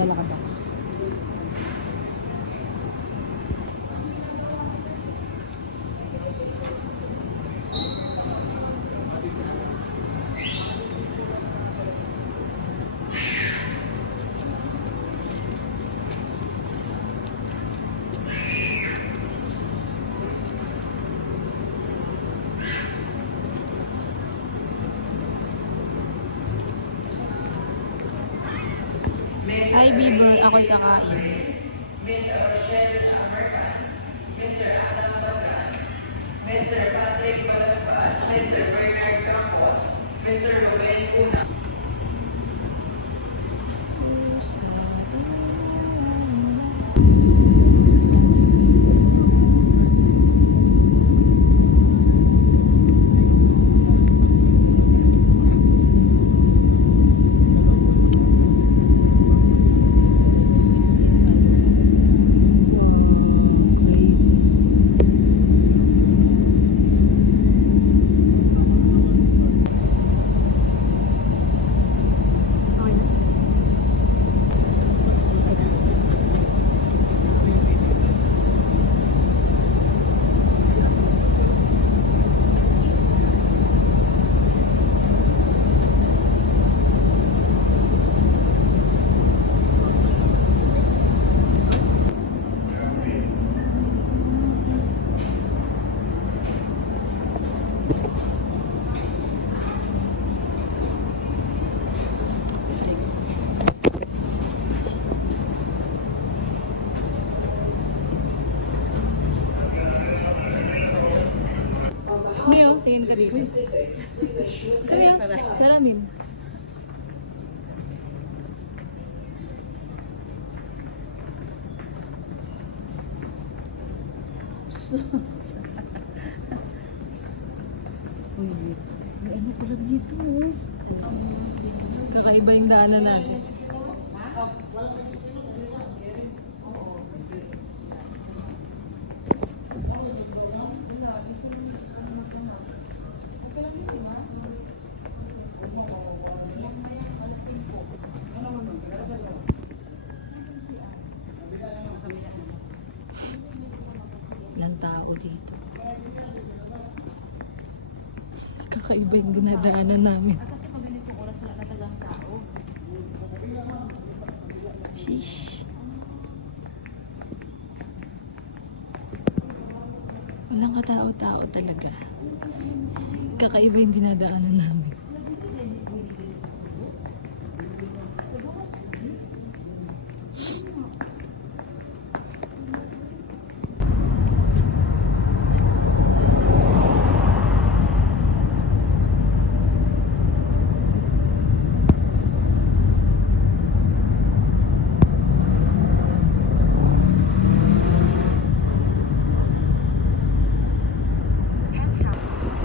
Lalakad ako. Hi, Bieber. Ako'y kakain. Mr. Rochelle Chamarcan, Mr. Adam Bagan, Mr. Patrick Palaspas, Mr. Bernard Campos, Mr. Ruben Una. Mio, tingin ka dito. Ito Mio, salamin. Uy, may ano pala dito. Kakaiba yung daanan natin. Ilang tao dito. Kakaiba yung dinadaanan namin. Sheesh. Walang katao-tao talaga. Kakaiba yung dinadaanan namin.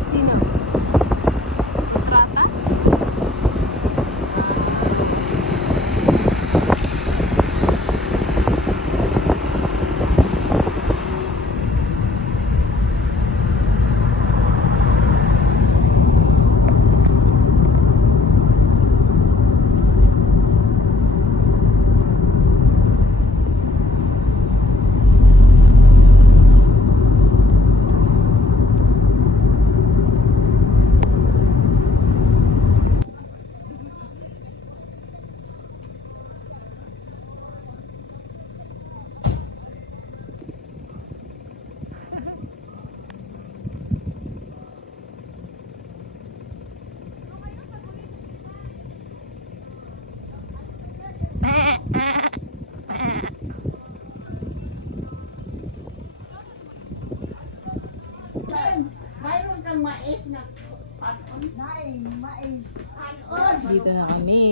Sino? Rata? Mayroon kang mais na panon. Mais. Panon. Dito na kami.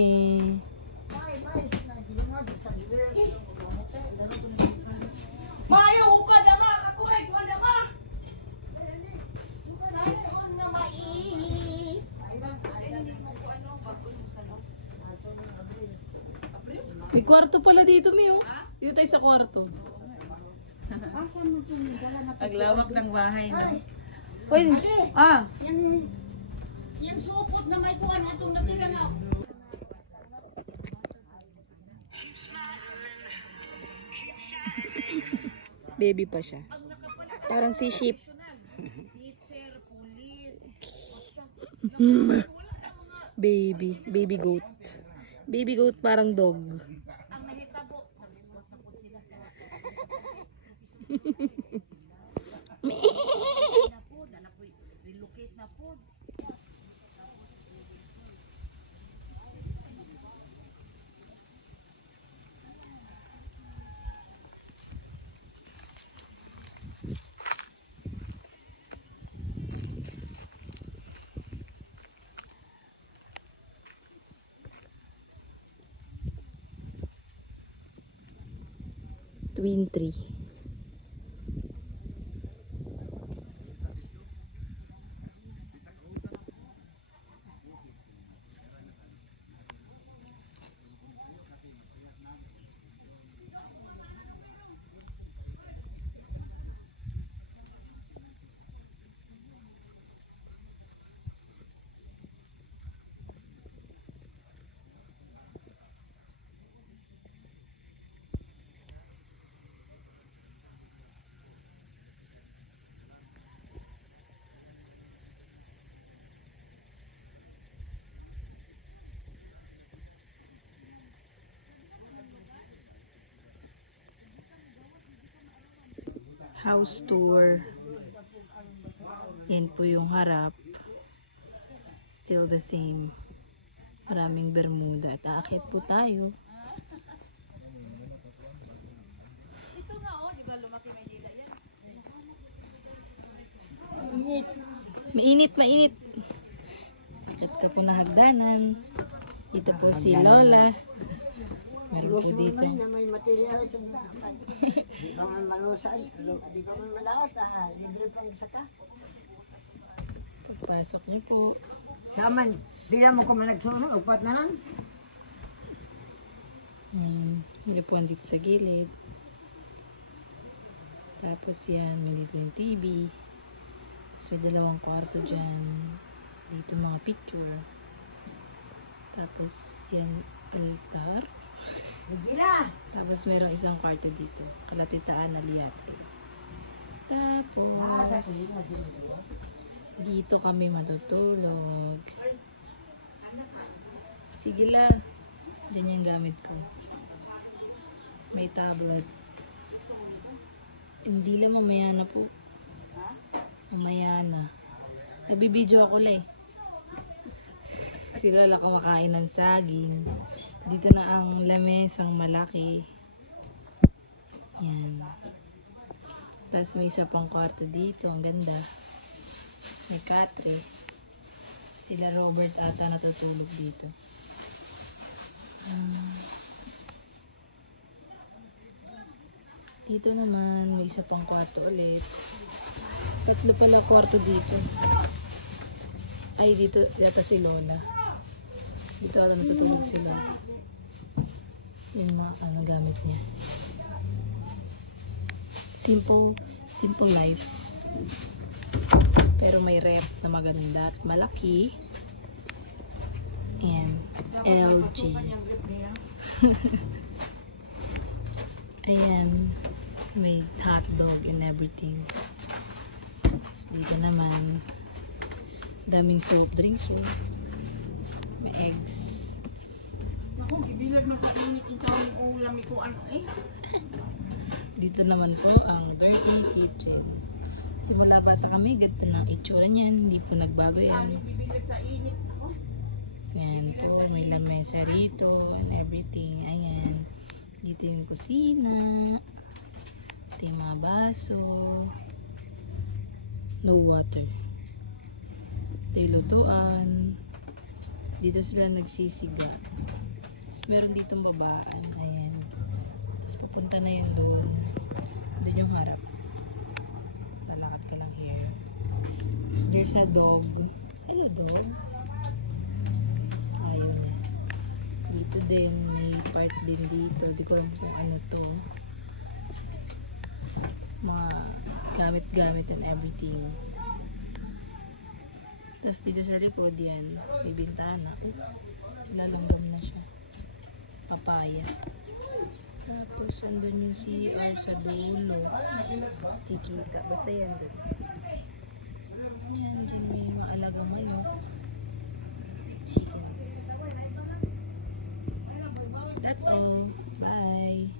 Mayo ka dama, ako ay ko dama. Mayroon nga mais. May kwarto pala dito, Mio. Dito tayo sa kwarto. Asan mo itong dala na Ang lawak ng bahay na. Ay, Uy, Ali, yung supot na may kuwan atong natira nga. Baby pa siya. Parang si sheep. Baby goat. Baby goat parang dog. Twin tree. House tour. Yan po yung harap. Still the same. Maraming bermuda. At aakyat po tayo. Mainit. Akit ka po na hagdanan. Dito po si Lola. Meron po dito. May material sa dapat. Di ba man malusay? Di ba man malawat? Libre pang saka. Pasok niyo po. Saman, bila mo kung nagsunod, upat na lang. Ulipuan dito sa gilid. Tapos yan, may dito yung TV. Tapos may dalawang kwarto dyan. Dito mga picture. Tapos yan, altar. Nagila! Tapos merong isang kwarto dito. Kalatitaan na liyate. Tapos dito kami matutulog. Sige la. Diyan yung gamit ko. May tablet. Hindi lang mamaya na po. Mamaya na. Nagbibideo ako la eh. Si Lola kumakain ng saging. Dito na ang lamesang malaki. Yan. Tapos may isa pang kwarto dito. Ang ganda. May katre. Sila Robert ata natutulog dito. Dito naman may isa pang kwarto ulit. Tatlo pala kwarto dito. Ay dito yata si Lola. Dito ata natutulog si Lola. Yun na gamit niya. Simple life. Pero may ref na maganda at malaki. And LG. Ayan. May hotdog and everything. Dito naman daming soft drinks. May eggs. Ako, gibilad man sa init ikaw yung ulam ko ano eh. Dito naman po ang dirty kitchen. Simula bata kami, ganito na ang itsura niyan. Hindi po nagbago yan. Gibilad sa init ako. Ayan po, may lamesa rito and everything. Ayan. Dito yung kusina. Ito yung mga baso. No water. Ito yung lutuan. Dito sila nagsisiga. Tapos meron ditong babaan. Ayan. Tapos pupunta na yun doon. Doon yung harap. Lalakad ka lang here. There's a dog. Hello dog. Ayaw niya. Dito din. May part din dito. Di ko alam kung ano to. Mga gamit-gamit and everything. Tapos dito sa likod yan. May bintana. Lalanggam na siya. Papaya. Tapos, andun yung CR sa dulo. Kikita. Basta yan dun. Yan, dyan may mga alagang manok. Chickens. That's all. Bye.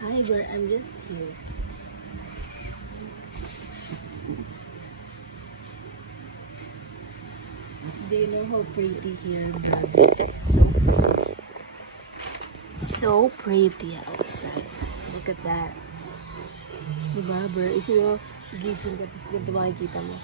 Hi girl, I'm just here. Do you know how pretty here, brother? So pretty. So pretty outside. Look at that. Diba, bro? Isip mo, gising ka, tapos ganito makikita mo.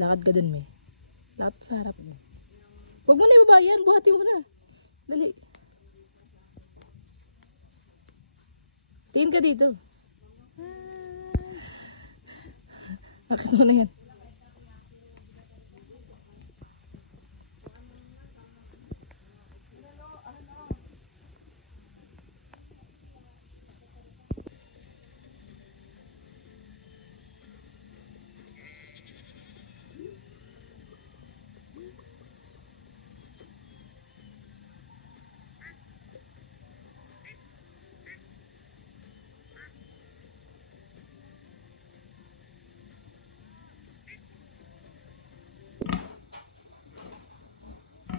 Lakad ka dun, May. Lakad ka sa harap. Huwag mo na ibaba yan. Buhatin mo na. Dali. Tingin ka dito. Lakad mo na yan.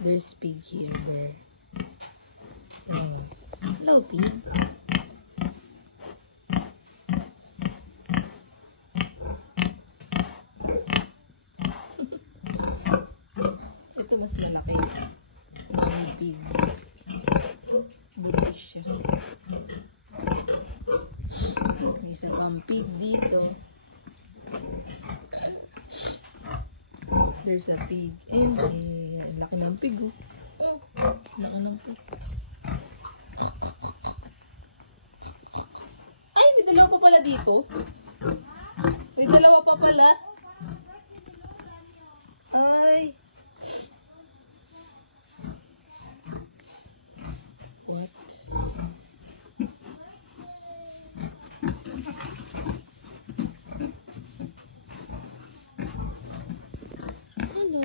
There's pig here, there. Hello, pig. Ito mas malaki. Ang pig. British siya. May isa pang pig dito. There's a pig. And laki ng pig, oh. Laki ng pig. Ay, may dalawa pa pala dito. May dalawa pa pala. Ay. What? Hello.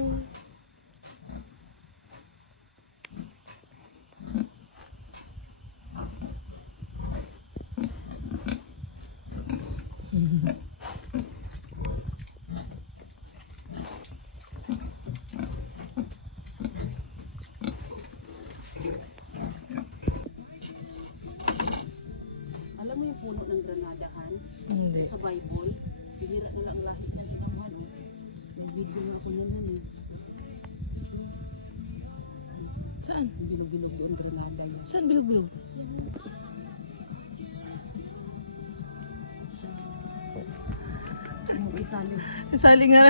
Alam mo yung puno ng Granadahan? Hindi. Sa Bible, bihira na lang lahat na tinuhan. May video na ako niyan yun. Saan? Bilog-bilog yung Granada yun. Saan bilog-bilog? Ano isali? Sali nga.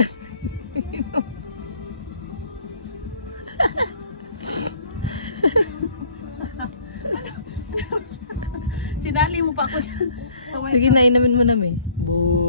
Sinali mo pa ako sa Sige na, inamin mo na, May. Boom.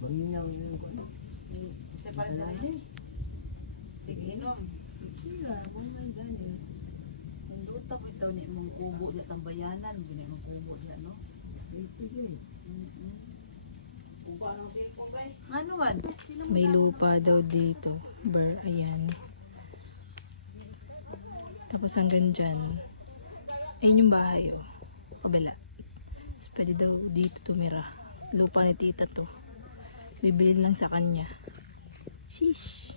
Baginaw na ko. Kasi para sa rin. Sige, inom. Sila, kung may gani. Kung doon ako ito, ni mong kubo niya tambayanan. Gini mong kubo niya, no? Sige. Kung paano silpo ba? Ano man? May lupa daw dito. Ayan. Tapos hanggang dyan. Ayun yung bahay, oh. Kabila. Tapos pwede daw dito tumira. Lupa ni tita to. Bibili lang sa kanya. Sheesh.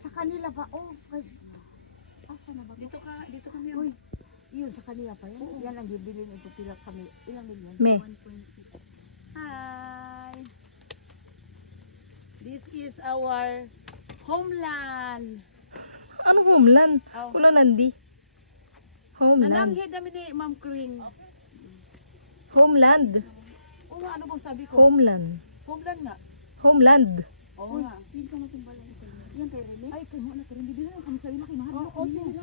Sa kanila ba? Oh, guys. Asa na ba? Dito kami. Uy, yun sa kanila pa yan. Yan ang bibili nito sila kami. Ilang milyon? Me. 1.6. Hi! This is our homeland. Ano homeland? Oh. Wala nandi. Homeland. Anang heda mi ni Ma'am Kring. Homeland. Oo nga, ano bang sabi ko? Homeland. Homeland nga. Homeland. Oo nga. Yun ka matumbalan ito. Yan kay Rene. Ay, kay mo na karon bibili na kami sa ila kay mahal. Oo, sige.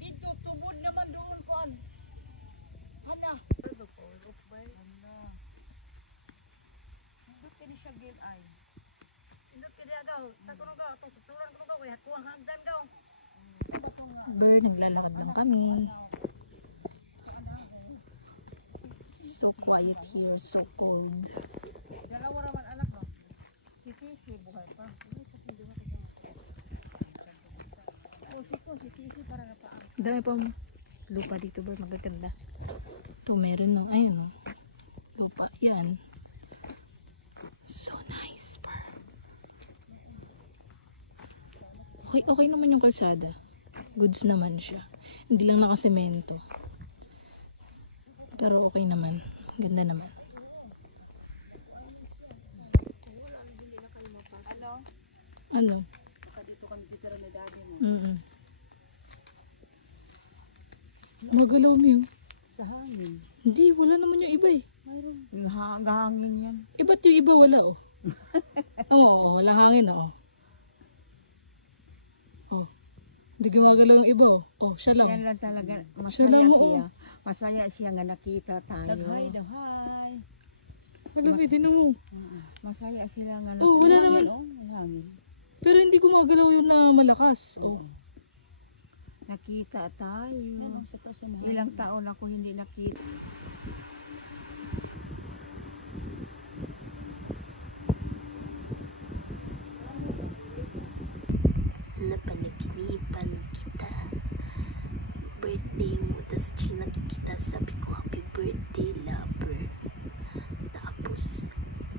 Dito tubod naman doon kon. Ana. Indot kini siya gil ay. Indot kini daw. Sa kuno daw, tutulan kuno daw, kuha kuha hagdan daw. Naglalakad lang kami. So quiet here, so cold. Dalawa raman anak mo. Si Tisi buhay pa. Oh, si Tisi para na paang. Dami pang lupa dito, bro. Magaganda. Ito, meron no. Ayun, no. Lupa. Yan. So nice, bro. Okay naman yung kalsada. Goods naman siya. Hindi lang nakasemento. Pero okay naman. Ganda naman. Ano? Dito kami titira ni daddy mo. Magalaw mo yun. Sa hangin. Hindi, wala naman yung iba eh. Yung hangin yan. Ba't yung iba wala oh? Oo, wala hangin oh. Oh. Hindi gumagalaw yung iba oh. Oh, siya lang. Yan lang talaga. Siya lang, Masaya siya. Masaya siya nga nakita tayo. Daghay. Alam mo, din mo. Masaya sila nga Oh, wala naman. hangin. Pero hindi gumagalaw yun na malakas. Oh. Nakita tayo. Ilang taon ako hindi nakita. Napanaginipan kita. Birthday mo, tas chinat kita. Sabi ko, happy birthday, lover. Tapos,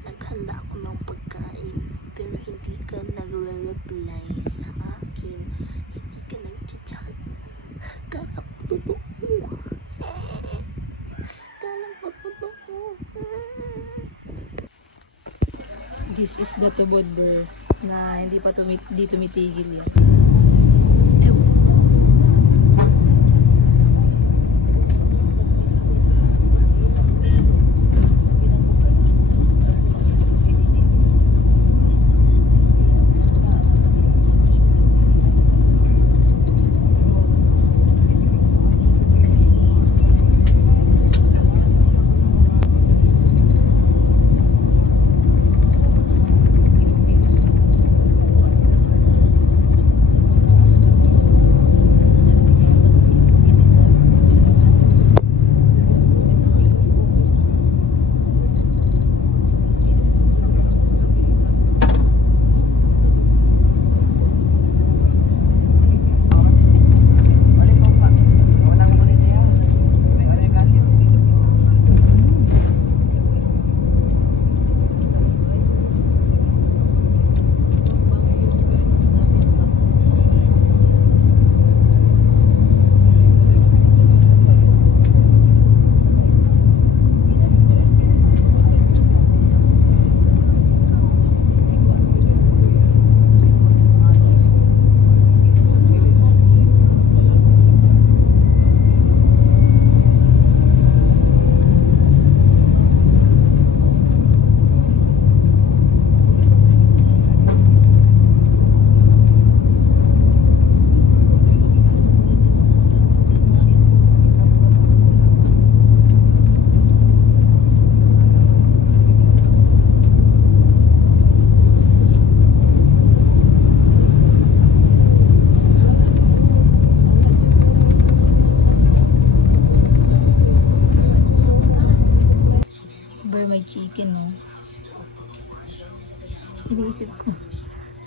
naghanda ako ng pagkain. Pero hindi ka nagre-reply sa akin. Hindi ka nag-chat. Kala ko totoo. Kala ko totoo. This is the tubod bro. Na hindi pa di tumitigil yan.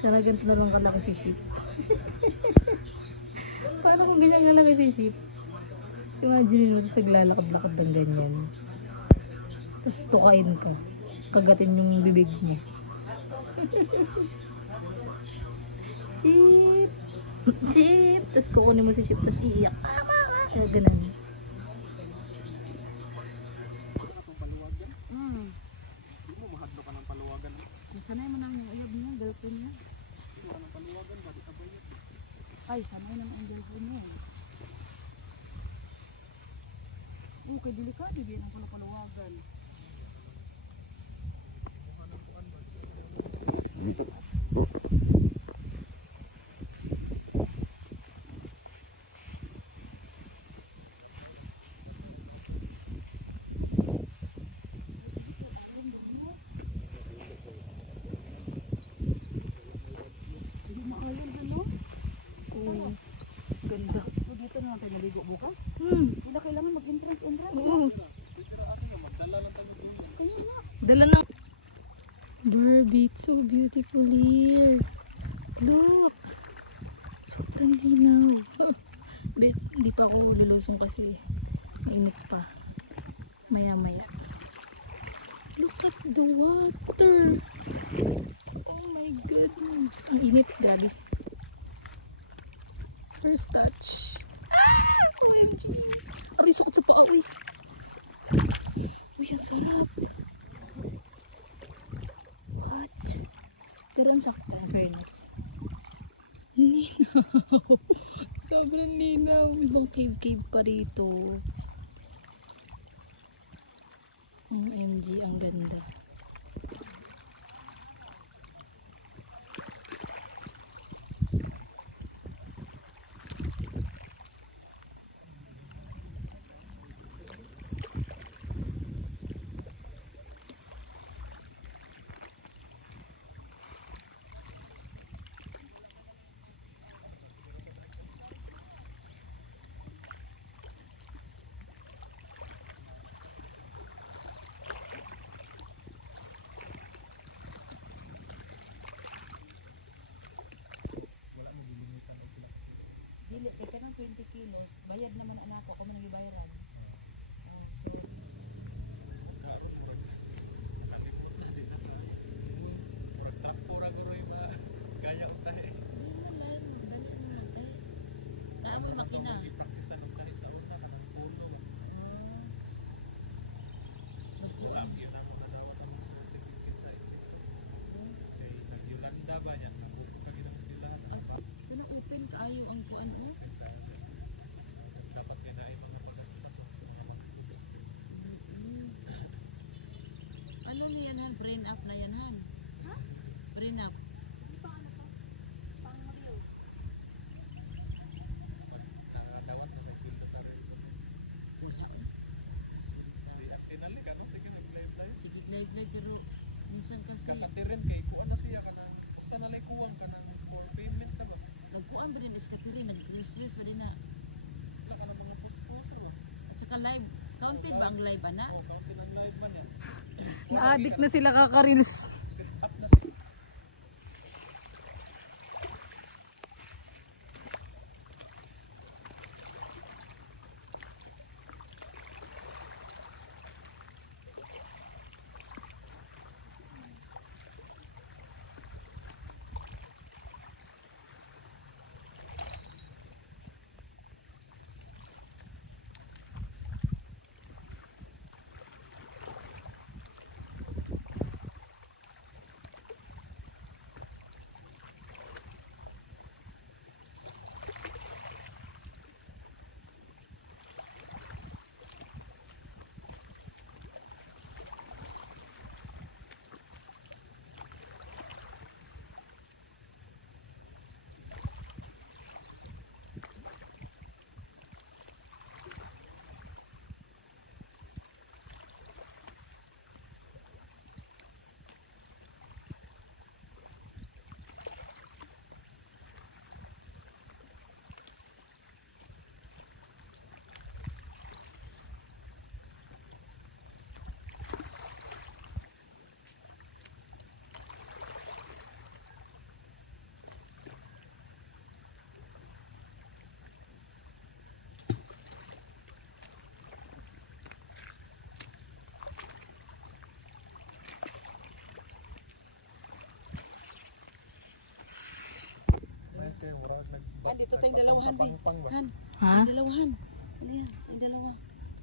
Sana ganito na lang kalaki si Sheep. Paano kung ganyan kalaki si Sheep? Imagine mo, tapos naglalakad-lakad ng ganyan. Tapos tukain ka. Kagatin yung bibig niya. Sheep! Sheep! Tapos kukunin mo si Sheep, tapos iiyak. Mama! Kaya ganun. Sanay mo nang uyab niya, girlfriend niya. Ay, sanay naman ang girlfriend niya. Okay, delikado din ang palawagan. Ganda. So, dito na lang tayo naligo bukas. Wala kailangan mag-entrance. Oo. Dala na. Barbie, it's so beautiful here. Look. Sobrang linaw. Bet, hindi pa ako lulusong kasi mainit pa. Maya maya. Look at the water. Oh my goodness. Ang init, grabe. First touch. Ah! OMG. Aray, sakit sa paa, uy. Uy, ang sarap. What? Pero ang sakit na, fairness. Linaw. Sobrang linaw. Ibang cave-cave pa rito. OMG, ang ganda. Dili, kaya ka ng 20 kilos. Bayad naman anak ko, kung ano bayaran. Tama makina. Ano open ka ayaw ang kuan mo? Ano niyan han? Brain up na yan han? Ha? Brain up. Sige live pero minsan kasi Kakatirin kay kuan na siya kana usa na lay kuwang kana for payment ka ba? nagkuan ba rin iskatiri nag-restress pa din na Wala ka na mga puso. at saka live counted ba ang live ana? Oh, counted ang live man yan. Na-addict na sila kaka-reels. Set up na siya. kaya murag Ah, dito tayong dalawahan, Bi. pang ba? Han, Ha? dalawahan. Ayan, ay dalawa.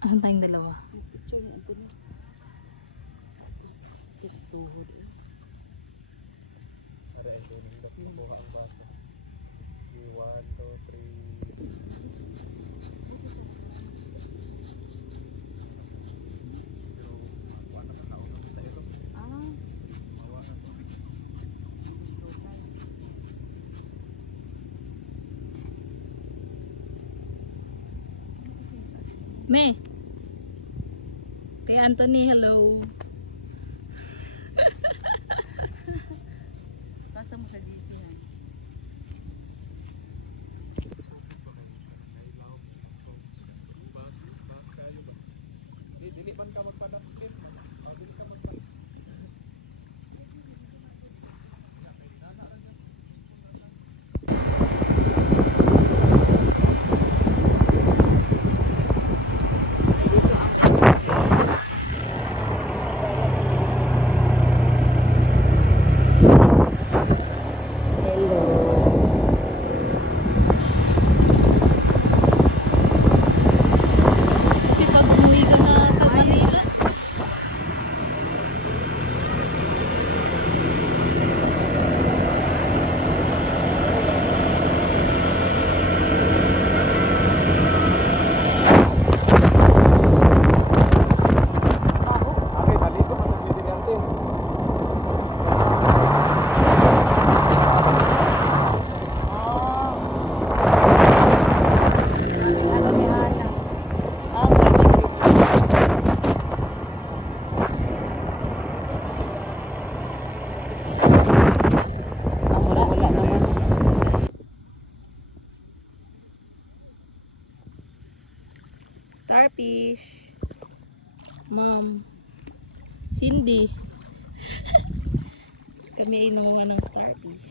Anong tayong dalawa? Yung picture na ito. Tuhod. Ada ito nito kuha ang baso. 1 2 3. Pero kuha na nauna sa ito. Ah, Mawa na to. Me! Kay Anthony, hello. pasa mo sa GC han. Bas kayo ba? Dili man ka magpanakit. Dili ka magpanakit. Kasi pag umuwi ka na sa Manila, Ari, dito masakit din natin. Ano ni Hana? Ang gabi. Wala naman. starfish. Ma'am. Cindy. Kami ay nanguha ng starfish.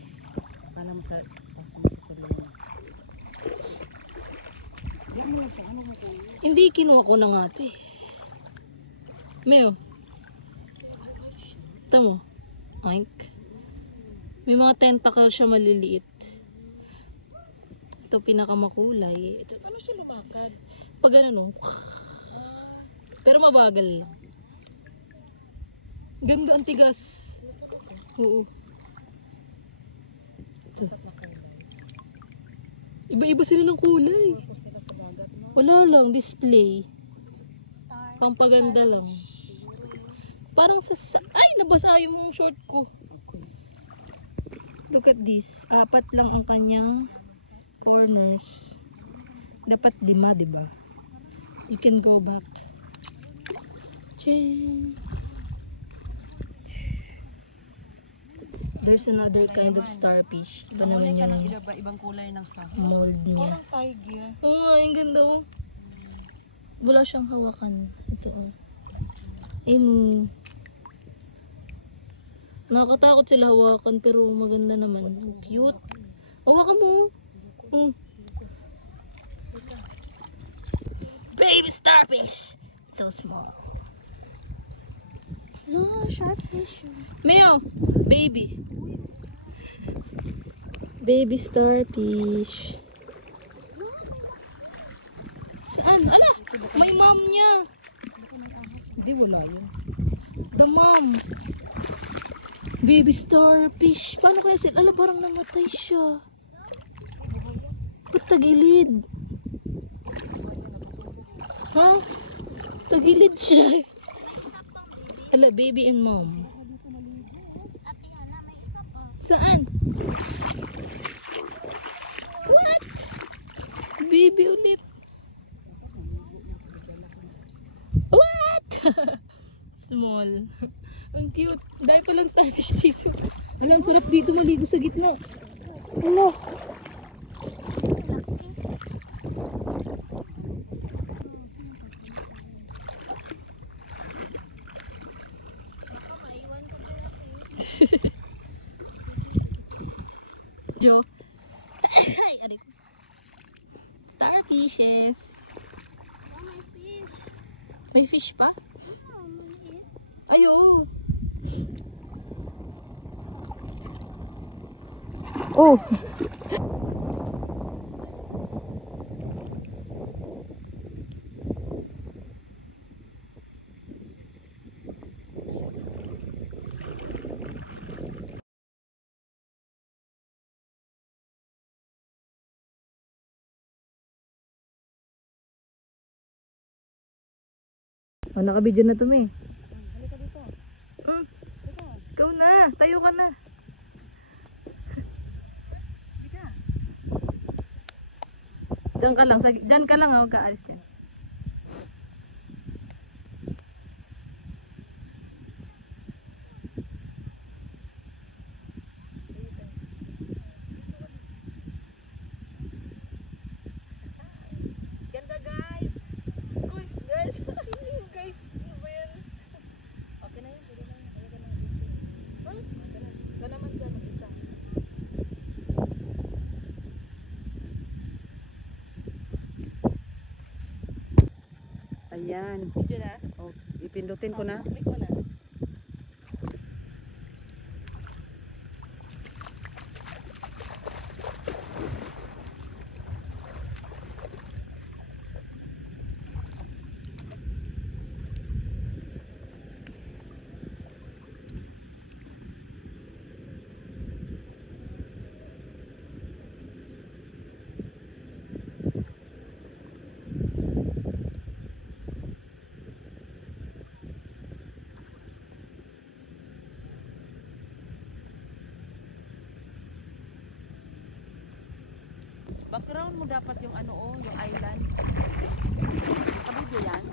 Paano mo sa pasa mo sa kuryente? Di mo na po, ano mo po? Hindi, kinuha ko na nga ito eh. Meo. Ito mo. Oink. May mga tentacle siya maliliit. Ito pinakamakulay. Ito, Ano siya lukakad? pag ano no. Pero mabagal lang. Ganda ang tigas. Oo. Ito. Iba-iba sila ng kulay. Tapos nila sa dagat mo. Wala lang, display. Pampaganda lang. Parang ay, nabasa yung short ko. Look at this. 4 lang ang kanyang corners. Dapat 5, diba? You can go back. Ching. There's another kind of starfish. Iba naman Ka ng yung ibang kulay ng stuff. mold niya. Parang tiger. Oo, ang ganda oh. Wala siyang hawakan. Ito oh. Nakakatakot sila hawakan pero maganda naman. Cute. Hawakan mo. Oh. Baby starfish. So small. No, sharpish. Meo, baby. Baby starfish. Saan? Ala, may mom niya. Hindi, wala yun. The mom. Baby starfish. Paano kaya sila? Ala, parang namatay siya. Ba't tagilid? Ha? Tagilid siya. Ala, baby and mom. Saan? What? Baby ulit. What? Small. Ang cute. Dahil palang starfish dito. Ala, ang sarap dito maligo sa gitna. Ala. Jo. Ay, aray. Starfishes. May fish pa? Ay, oo. Oh. Oh, naka-video na to, me. Halika dito. Halika. Ikaw na. Tayo ka na. Halika. Diyan ka lang. Diyan ka lang, huwag ka alis dyan. Ganda guys. Guys, guys. Guys, ano ba yan? Okay na yun, pwede na yun. Halika na. Ikaw naman dyan, mag-isa. Ayan. Video na? Oh, ipindutin ko na. Click mo na. Background mo dapat yung ano oh, yung island. Nakabidyo yan?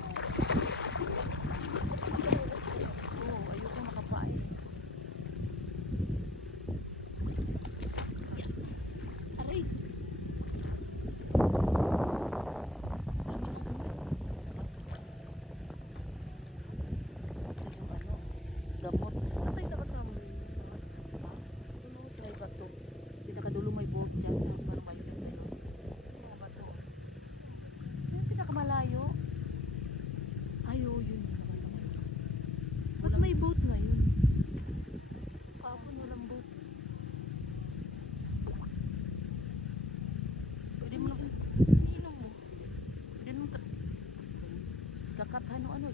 Oo, ayoko makapain. Aray. Yung ano, gamot. Patay dapat naman. Ano sa may bato? Pinakadulo may boat dyan. Parang may yun na yun. Mga bato. Yung pinakamalayo. Ayo, yun. Ba't may boat ngayon? Kapon walang boat. Pwede mo lang Iniinom mo. pwede mo kakathan o ano.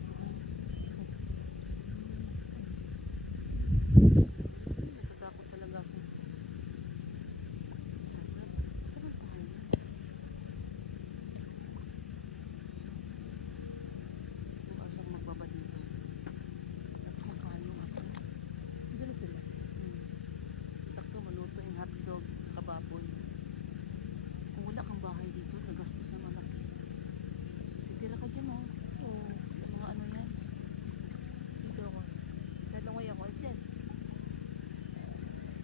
Natatakot talaga ako. Sarap. Sarap tayo. Kung ano siyang magbaba dito. At makayong ako. Dito sila. Sakto maluto yung hotdog sa baboy. Kung wala kang bahay dito, nagastos na malaki. Titira ka dyan oh. Oo. Sa mga ano yan. Dito ako. Lalangay ako. Ay, dyan.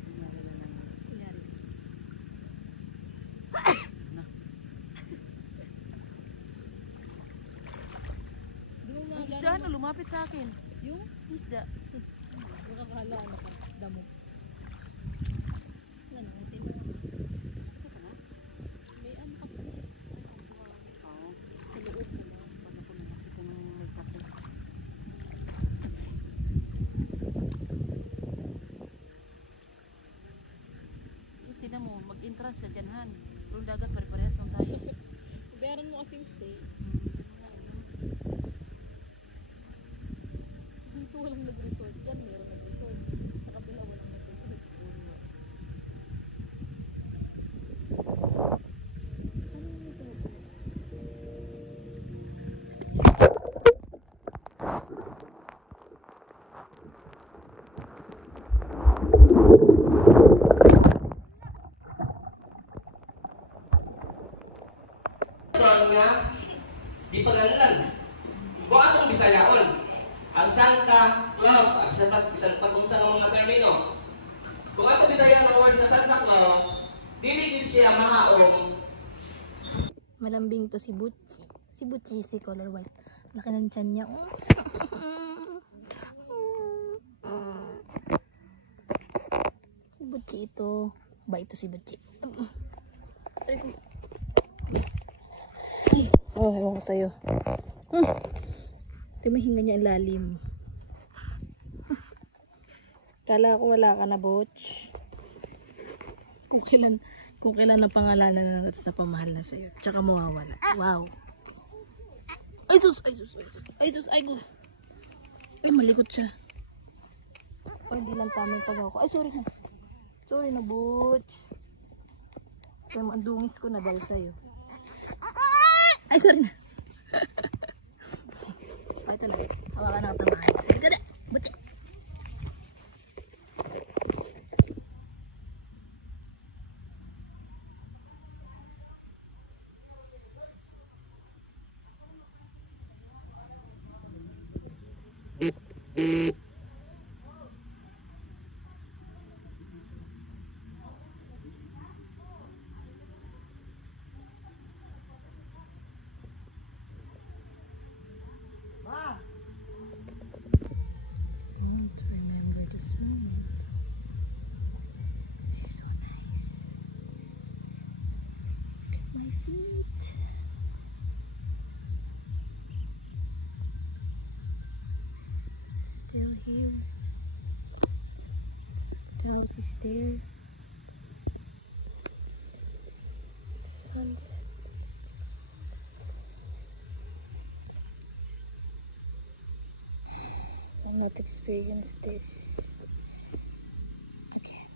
Kunyari na naman. Kunyari. Na. Di mo Ang isda magana. na lumapit sa akin. Yung? Isda. Nakakala ano ka. Damo. Yan, natin. Ito ka na? May ano kasi. Oo. Sa loob mo na. Pag ako nakita ng may kape. Tingnan mo, mag-entrance ka dyan han. Pero dagat pare-parehas lang tayo. Bayaran mo kasi yung stay. Dito walang nag-resort. Yan, meron nag-resort. Sa kabila walang nag-resort. Ano yung ito? Saan nga, di pangalan. Kung atong Bisayaon, ang Santa Claus, ang bisan pag-umsa ng mga termino. Kung atong Bisayaon ang word na Santa Claus, dili din siya mahaom. Malambing to si Butchie. Si Butchie si color white. Laki ng tiyan niya. Si Butchie ito. Ba ito si Butchie. Oh, ewan ko sa'yo. Ito may hinga niya ilalim. Kala ko wala ka na, Butch. Kung kailan na pangalanan na natin sa pamahal na sa'yo. Tsaka mawawala. Wow. Ay sus! Ay sus! Ay sus! Ay sus! Ay gus! Ay, malikot siya. Ay, di lang tama yung pagawa ko. Ay, sorry na. Sorry na, Butch. Kaya ang dungis ko na dahil sa'yo. Ay, sorry na. Ito na. need to remember to swim. So nice. Look at my feet. Still here. The house is there. Sunset. I've not experienced this again.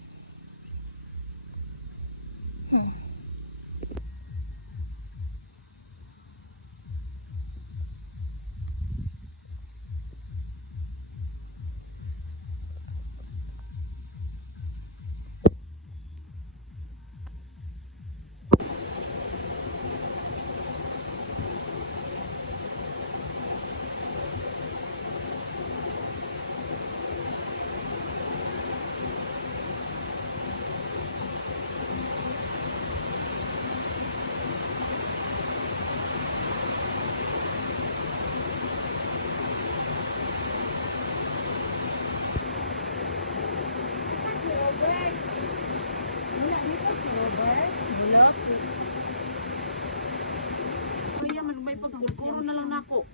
Kaya man may pagpuro na lang nako.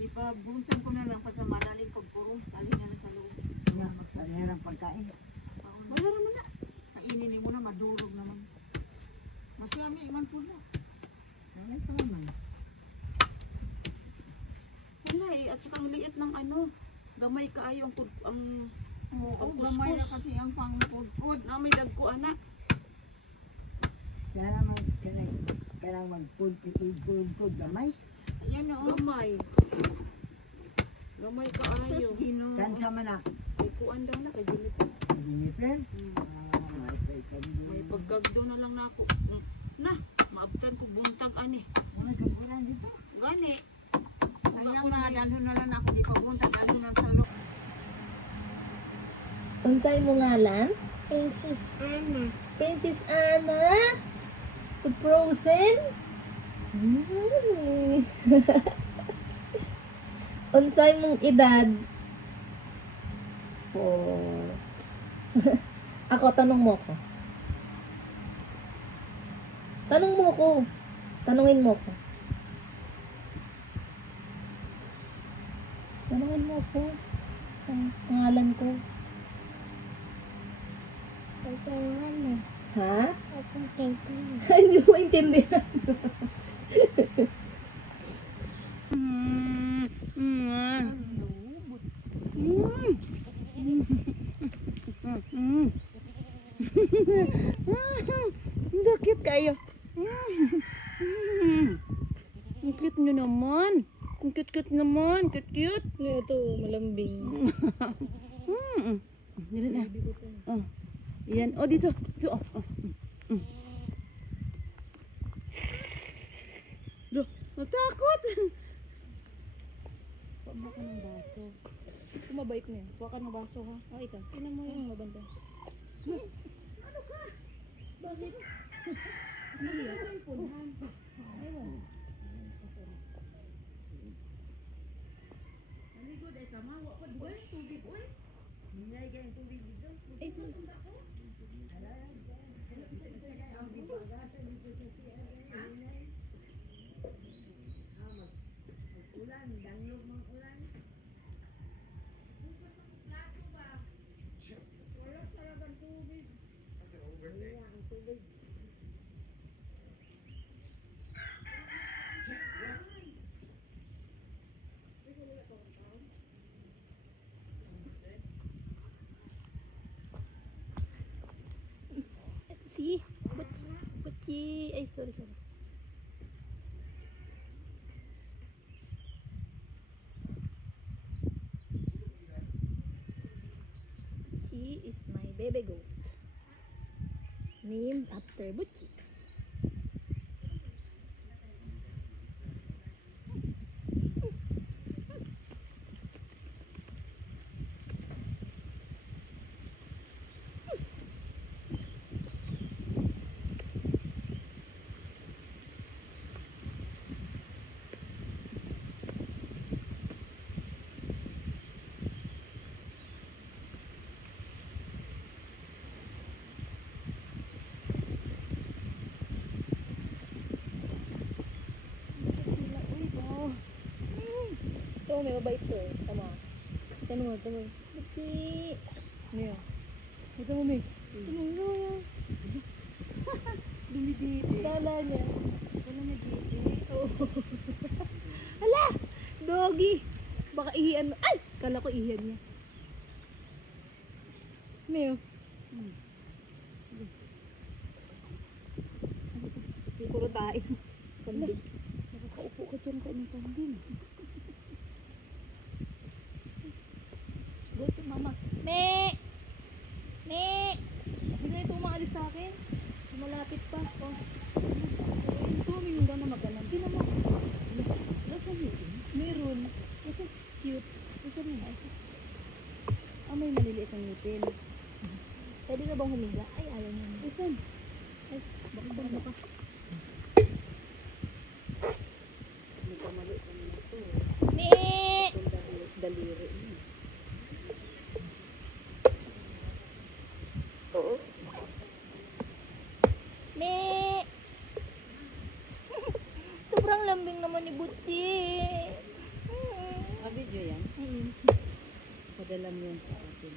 Ipabuntan ko na lang pa sa madaling pagpuro. Dali na sa loob. Magsanirang pagkain. Wala naman na. Kainin mo na madurog naman. Masyami iman po na. Ano pa naman? Wala at saka ang liit ng ano. Gamay kaayo ang Oo, Ang gamay na kuskus. kasi ang pangkudkod. na may dagko anak. Kailangan magpudkod gamay. Ayan o. Gamay. Gamay kaayo. Kansa man na. Ay kuan daw na kay Dilip. Jennifer. May pagkagdo na lang nako. Na, maabtan ko buntag ani. Mga kabulan dito. Gani. Kaya nga, dalo na lang ako di pabuntag. Dalo na sa loob. Unsay mo ngalan? Princess Anna. Princess Anna? Sa Frozen? Hmm. Unsay mong edad? 4. Ako, tanong mo ko. Tanong mo ko. Tanungin mo ko. Tanungin mo ko. Ang pangalan ko. Pagkaroon na. Ha? Pagkaroon. Hindi mo maintindihan. Bakit kayo? Ang cute nyo naman. Ang cute naman. Cute. Ito, malambing. Dito na. Oh. Yan. Oh, dito. Dito. Oh. Duh, natakot. Huwag mo ka ng baso. Kumabait mo yan. Huwag ka ng baso ha. Ah, ikaw. Tinan mo yung mabanda. Ano ka? Bakit? Ano yan? Ewan. Ay, sorry. See? Buti. Ay, sorry. He is my baby goat. Named after Butchie. mabait to eh. Tama. Tama mo, tama. Buti. Ano yun? Ito mo, May. Ano yun? Dumididi. Kala niya. Wala na didi. Oo. Hala! Doggy! Baka ihian mo. Ay! Kala ko ihian niya. Mayo. Puro tayo. Kambing. Nakakaupo ka dyan ka ng kambing. Buti, mama. Me! Me! Hindi na ito umaalis sa akin. Malapit pa. Oh. Ito, may hindi na magalang. Hindi naman. Nasaan yun? Meron. Kasi cute. Nasaan yun? Ah, may maliliit ang ngipin. Pwede ka bang humiga? Ay, ayaw niya. Nasaan? Ay, baka saan ka? May kamali ka nito. Me! Itong daliri. Oo. Me! Sobrang lambing naman ni Butsi. Video yan. Padala mo yan sa atin.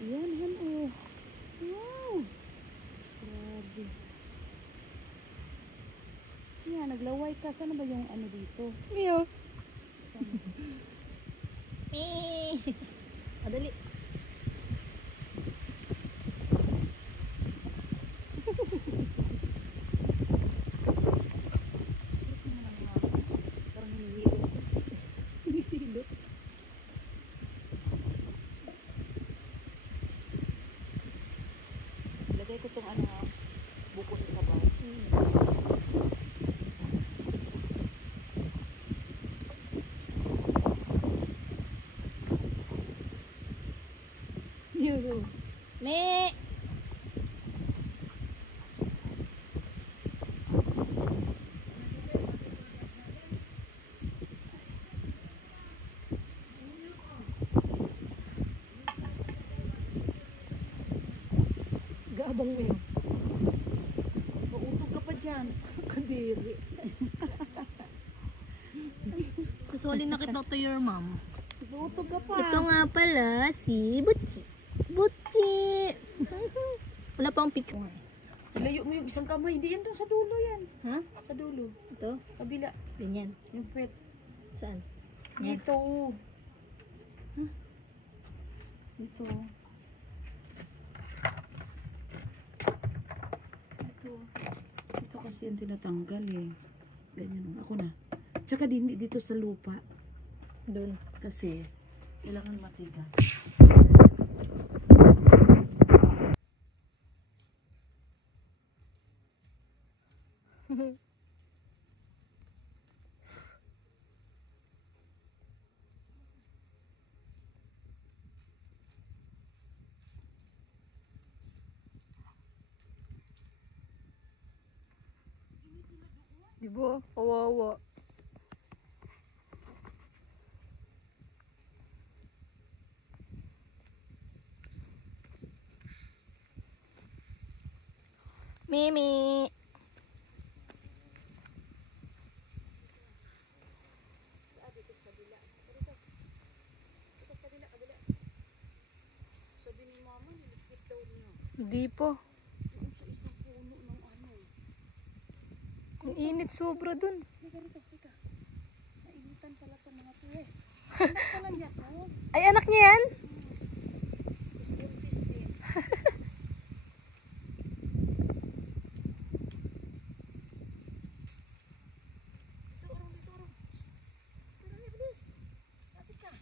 Yan, yan, oh. Wow. Grabe. Yan, naglaway ka. Saan ba yung ano dito? Meow. Saan? Me! Madali. Parang hinihilot. Hinihilot. Lagay ko tong ano, buko sa sabaw. Meow. Me! Gabang mo yun. Mautog ka pa dyan. Kadiri. Kasuli na kita to your mom. Mautog ka pa. Ito nga pala si Butsi. Butsi! Wala pang picture. Ilayo mo yung isang kamay. Hindi yan doon sa dulo yan. Ha? Sa dulo. Ito? Kabila. Ganyan. Yung pet. Saan? Yan. Dito. Huh? Dito. Ito kasi yung tinatanggal eh. Ganyan. Ako na. Tsaka dito sa lupa. Doon. Kasi kailangan matigas. Diba? Kawawa. Mimi. Sabi ni mama, nilikit daw niya. Hindi po. Sa isang puno ng ano. Ang init sobra dun. Teka, teka. Nainitan pala ito mga to eh. Anak pala niya to. Ay, anak niya yan? Buntis din. Dito, orong, dito, orong. Shhh. Tara, bilis. Lapit ka.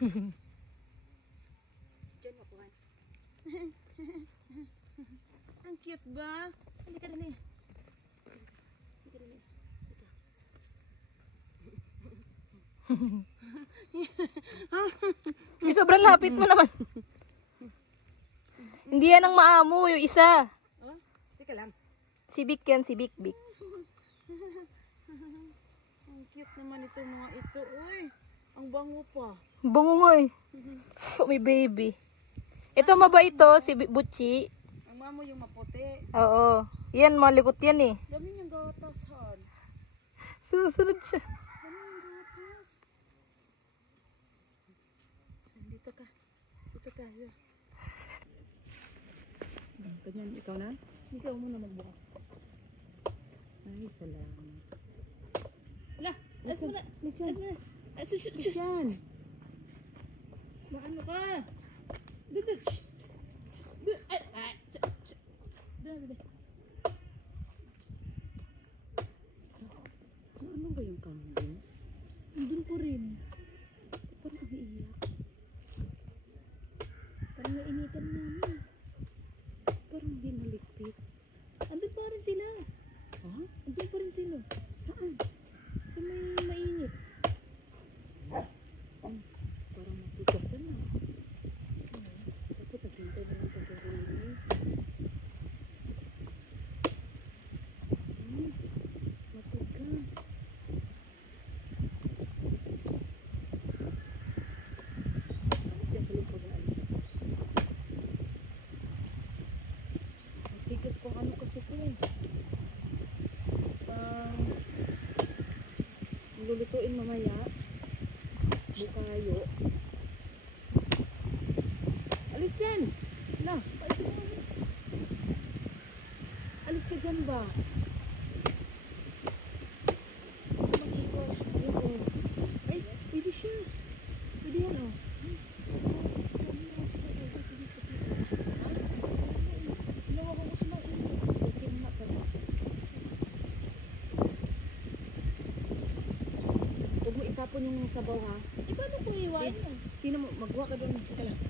Diyan mo kuhan. Ang cute ba? Halika dali. Halika dali. May sobrang lapit mo naman. Hindi yan ang maamo, yung isa. Oh, teka lang. Si Bik yan, si Bik Bik. Ang cute naman itong mga ito. Uy, ang bango pa. Bango nga eh. May baby. Ito mabait to, si Butchi. Ang mamo yung maputi. Oo. Yan, malikot yan eh. Dami niyang gatas, Han. Susunod siya. Dami niyang gatas. Dito ka. Dito ka. Ganyan, ikaw na? Ikaw muna magbuka. Ay, salamat. Wala, alas mo na. Listen. Listen. Listen. Maano ka? Dito. Ay. Dito. Ano ba yung kambing? Nandun ko rin. Parang umiiyak. Parang nainitan namin. Parang hindi naligpit. Andun pa rin sila. Ha? Andun pa rin sila. Saan? Sa may mainit. Parang matigasan na. Ako naghintay na ng pagkakulit. Matigas. Alis yan sa lupag na alis. Matigas pang ano kasi ito eh. Lulutuin mamaya. Bukayo. Alis dyan! La, alis ka dyan ba? Ay, pwede siya. Pwede yan oh. Ginawa ko siya mainit. Okay na pala. Huwag mo itapon yung sabaw ha. Paano kung iwain mo? Tingnan mo, magwa ka doon. Saka lang.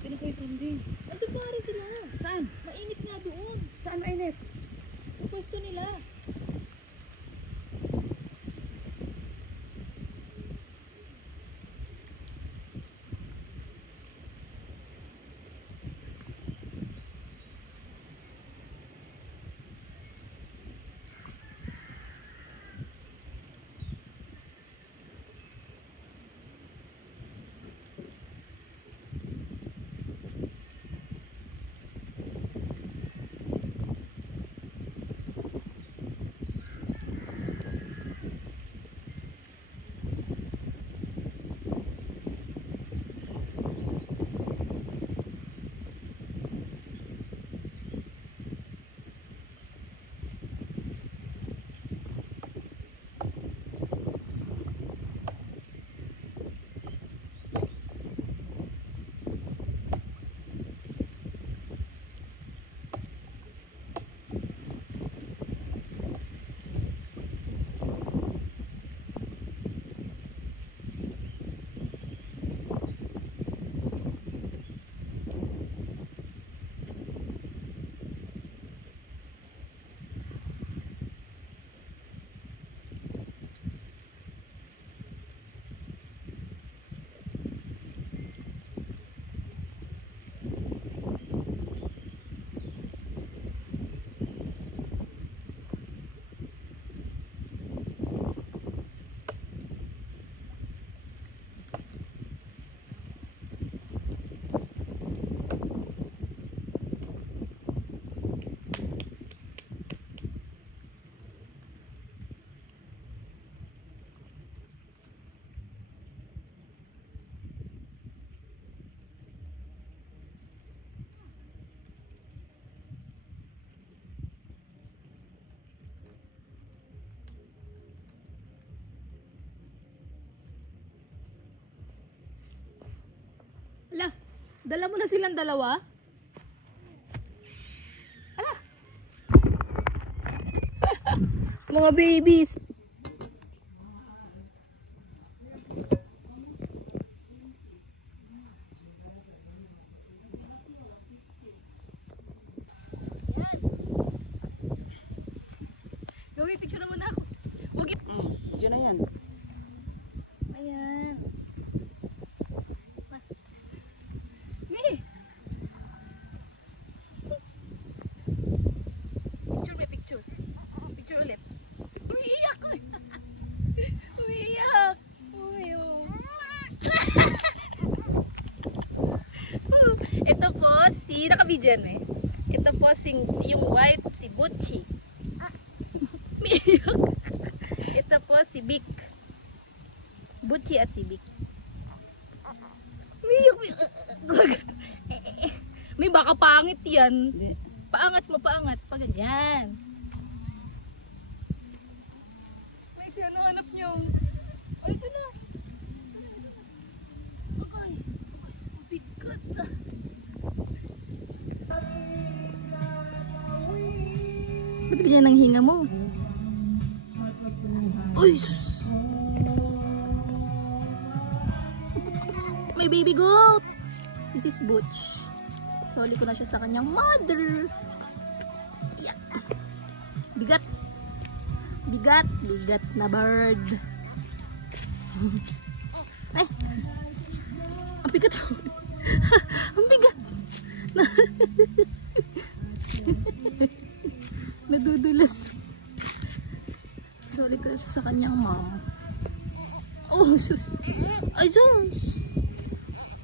Tingnan ko yung kambing. Andun pa rin sila. Saan? Mainit nga doon. Saan mainit? Ang pwesto nila. Ala, dala mo na silang dalawa? Ala! Mga babies. Gawin, picture na muna ako. Huwag yung... Diyan na yan. Ayan. May! Picture, may picture. Picture ulit. Umiiyak ko. dyan eh. Ito po yung white, si Butchie. Umiiyak. Ito po si Vic. Butchie at si Vic. Umiiyak. May baka pangit yan. Paangat mo, paangat. Pag ganyan. May ano hanap nyo? Ay, ito na. Okay. Bigat ah. Ba't ganyan ang hinga mo? Uy, sus! May baby goat! This is Butch. Soli ko na siya sa kanyang mother. Yeah. Bigat. Bigat. Bigat na bird. Ay! Ang bigat. Ang bigat. Nadudulas. Soli ko na siya sa kanyang mom. Oh, sus. Ay, sus.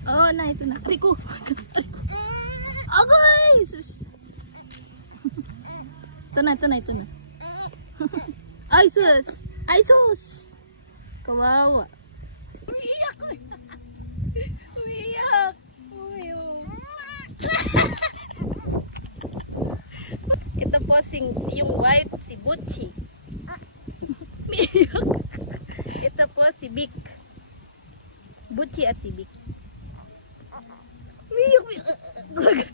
Oh, na, ito na. Aray ko. Aray ko. Agay! Sus. Ito na, ito na, ito na. Ay, sus. Ay, sus. Kawawa. Umiiyak ko. Umiiyak. Ito po yung white, si Butchie. Umiiyak. Ito po si Vic. Butchie at si Vic. Umiiyak.